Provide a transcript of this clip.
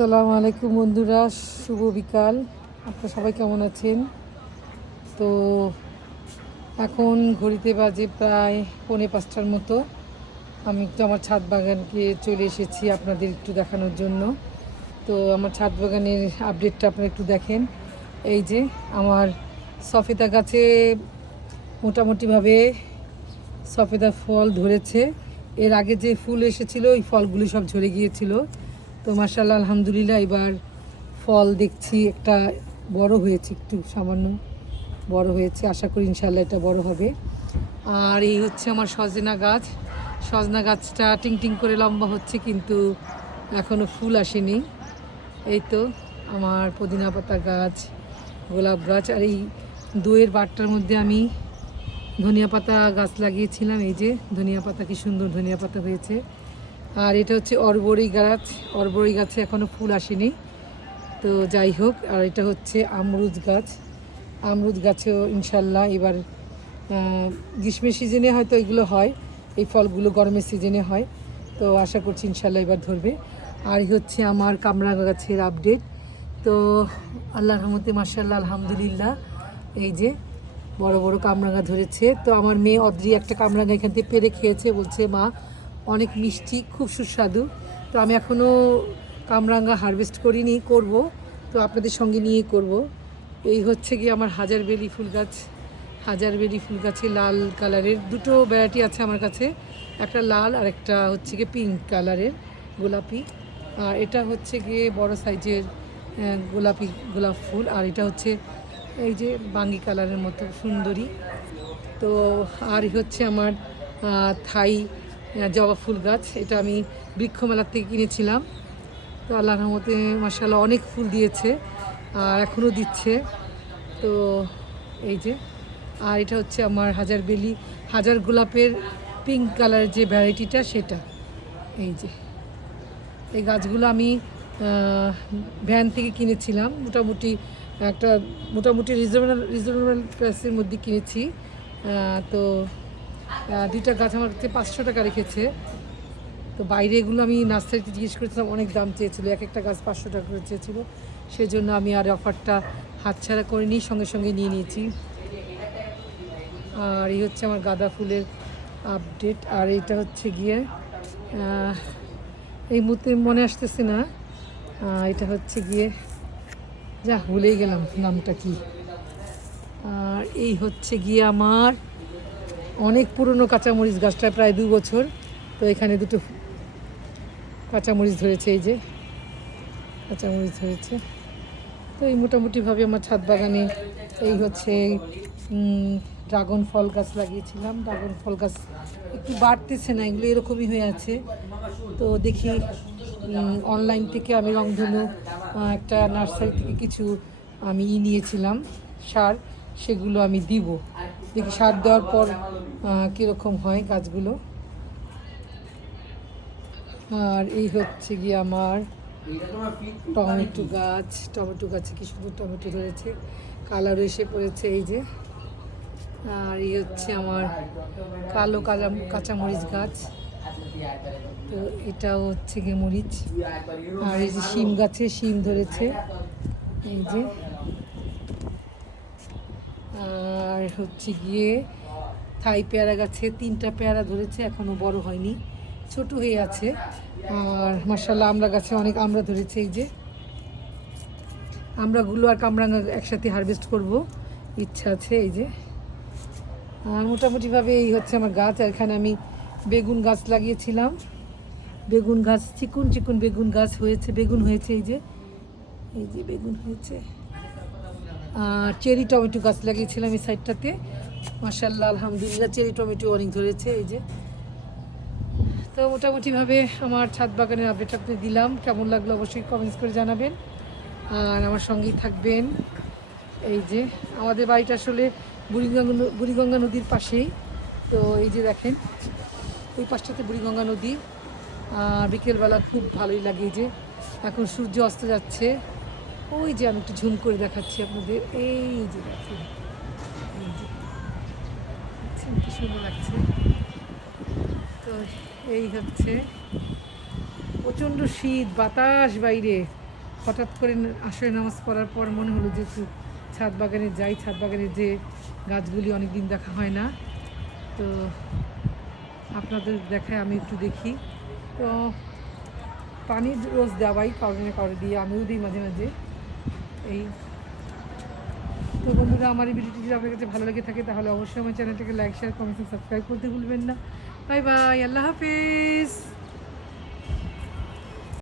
আসসালামু আলাইকুম বন্ধুরা, শুভ বিকাল। আপনারা সবাই কেমন আছেন? তো এখন ঘড়িতে বাজে প্রায় পৌনে পাঁচটার মতো। আমি একটু আমার ছাদ বাগানকে চলে এসেছি আপনাদের একটু দেখানোর জন্য। তো আমার ছাদ বাগানের আপডেটটা আপনারা একটু দেখেন। এই যে আমার সফেদা গাছে মোটামুটিভাবে সফেদা ফল ধরেছে। এর আগে যে ফুল এসেছিল, ওই ফলগুলি সব ঝরে গিয়েছিল। তো মার্শাল্লাহ আলহামদুলিল্লাহ, এবার ফল দেখছি একটা বড় হয়েছে, একটু সামান্য বড় হয়েছে, আশা করি ইনশাল্লাহ এটা বড় হবে। আর এই হচ্ছে আমার সজনা গাছ। সজনা গাছটা টিং টিং করে লম্বা হচ্ছে, কিন্তু এখনও ফুল আসেনি। এই তো আমার পুদিনা পাতা গাছ, গোলাপ গাছ, আর এই দইয়ের বাটটার মধ্যে আমি ধনিয়া পাতা গাছ লাগিয়েছিলাম, এই যে ধনিয়া পাতা, কি সুন্দর ধনিয়া পাতা হয়েছে। আর এটা হচ্ছে অরবরি গাছ। অরবরি গাছে এখনও ফুল আসেনি। তো যাই হোক, আর এটা হচ্ছে আমরুদ গাছ। আমরুদ গাছেও ইনশাল্লাহ এবার গ্রীষ্মের সিজনে হয়তো এগুলো হয়। এই ফলগুলো গরমের সিজনে হয়। তো আশা করছি ইনশাল্লাহ এবার ধরবে। আর হচ্ছে আমার কামরা গাছের আপডেট তো আল্লাহ রহমতে মার্শাল্লাহ আলহামদুলিল্লাহ। এই যে বড় বড় কামরাঙা ধরেছে। তো আমার মেয়ে অদ্রি একটা কামরাঙা এখান থেকে পেরে খেয়েছে। বলছে, মা অনেক মিষ্টি, খুব সুস্বাদু। তো আমি এখনও কামরাঙ্গা হারভেস্ট করিনি, করব। তো আপনাদের সঙ্গে নিয়ে করব। এই হচ্ছে গিয়ে আমার হাজার বেলি ফুল গাছ, হাজার বেলি ফুল গাছে লাল কালারের দুটো ভ্যারাইটি আছে আমার কাছে। একটা লাল আর একটা হচ্ছে গিয়ে পিঙ্ক কালারের গোলাপি। আর এটা হচ্ছে গিয়ে বড় সাইজের গোলাপি, গোলাপ ফুল। আর এটা হচ্ছে এই যে বাঙ্গি কালারের মতো সুন্দরী। তো আর হচ্ছে আমার থাই জবা ফুল গাছ, এটা আমি বৃক্ষমেলার থেকে কিনেছিলাম। তো আল্লাহ রহমতে মাসাল্লাহ অনেক ফুল দিয়েছে, আর এখনও দিচ্ছে। তো এই যে, আর এটা হচ্ছে আমার হাজার বেলি, হাজার গোলাপের পিঙ্ক কালারের যে ভ্যারাইটিটা সেটা। এই যে, এই গাছগুলো আমি ভ্যান থেকে কিনেছিলাম। মোটামুটি একটা, মোটামুটি রিজনেবল রিজনেবল প্রাইসের মধ্যে কিনেছি। তো দুইটা গাছ আমার কাছে পাঁচশো টাকা রেখেছে। তো বাইরে এগুলো আমি নার্সারিতে জিজ্ঞেস করেছিলাম, অনেক দাম চেয়েছিল, এক একটা গাছ পাঁচশো টাকা করে চেয়েছিল। সেজন্য আমি আর অফারটা হাতছাড়া করে নিয়ে সঙ্গে সঙ্গে নিয়ে নিয়েছি। আর এই হচ্ছে আমার গাঁদা ফুলের আপডেট, আর এটা হচ্ছে গিয়ে এই মুহূর্তে মনে আসতেছে না এটা হচ্ছে গিয়ে, যা ভুলেই গেলাম নামটা কি। আর এই হচ্ছে গিয়ে আমার অনেক পুরনো কাঁচামরিচ গাছটা প্রায় দু বছর, তো এখানে দুটো কাঁচামরিচ ধরেছে, এই যে কাঁচামরিচ ধরেছে। তো এই মোটামুটিভাবে আমার ছাদ বাগানে এই হচ্ছে ড্রাগন ফল গাছ লাগিয়েছিলাম। ড্রাগন ফল গাছ একটু বাড়তেছে না, এগুলো এরকমই হয়ে আছে। তো দেখি অনলাইন থেকে আমি রংধনু একটা নার্সারি থেকে কিছু আমি ই নিয়েছিলাম সার। সেগুলো আমি দিব। দেখি সার দেওয়ার পর কীরকম হয় গাছগুলো আর এই হচ্ছে গিয়ে আমার টমেটো গাছ। টমেটো গাছে কি সুন্দর টমেটো ধরেছে। কালারও এসে পড়েছে এই যে। আর এই হচ্ছে আমার কালো কালা কাঁচামরিচ গাছ। তো এটাও হচ্ছে গিয়ে মরিচ। আর এই যে শিম গাছে শিম ধরেছে। এই যে। আর হচ্ছে গিয়ে থাই পেয়ারা গাছে তিনটা পেয়ারা ধরেছে, এখনও বড় হয়নি, ছোট হয়ে আছে। আর মার্শাল্লাহ আমরা গাছে অনেক আমরা ধরেছে, এই যে আমরাগুলো আর কামরাঙা একসাথে হারভেস্ট করব, ইচ্ছা আছে, এই যে। আর মোটামুটিভাবে এই হচ্ছে আমার গাছ, আর এখানে আমি বেগুন গাছ লাগিয়েছিলাম। বেগুন গাছ, চিকুন চিকুন বেগুন গাছ হয়েছে, বেগুন হয়েছে, এই যে এই যে বেগুন হয়েছে। চেরি টমেটো গাছ লাগিয়েছিলাম এই সাইডটাতে। মার্শাল্লাহ আলহামদুলিল্লাহ, চেরি টমেটো অনেক ধরেছে, এই যে। তো মোটামুটিভাবে আমার ছাদ বাগানের আপডেট আপনি দিলাম। কেমন লাগল অবশ্যই কমেন্টস করে জানাবেন। আর আমার সঙ্গেই থাকবেন, এই যে। আমাদের বাড়িটা আসলে বুড়িগঙ্গা বুড়িগঙ্গা নদীর পাশেই। তো এই যে দেখেন, ওই পাশটাতে বুড়িগঙ্গা নদী। আর বিকেলবেলা খুব ভালোই লাগে যে। এখন সূর্য অস্ত যাচ্ছে ওই যে আমি একটু ঝুম করে দেখাচ্ছি আপনাদের। এই যে এই কি সুন্দর লাগছে। তো এই হচ্ছে প্রচণ্ড শীত, বাতাস বাইরে। হঠাৎ করে আসরে নামাজ পড়ার পর মনে হলো যে একটু ছাদ বাগানে যাই, ছাদ বাগানে যে গাছগুলি অনেক দিন দেখা হয় না। তো আপনাদের দেখায় আমি একটু দেখি। তো পানি রোজ দেওয়াই কারণে না কারও দিয়ে আমিও দিই মাঝে মাঝে। এই। তো বন্ধুরা, আমার এই ভিডিওটি যদি আপনার কাছে ভালো লেগে থাকে, তাহলে অবশ্যই আমার চ্যানেলটাকে লাইক শেয়ার কমেন্ট সাবস্ক্রাইব করতে ভুলবেন না। বাই বাই আল্লাহ হাফিজ।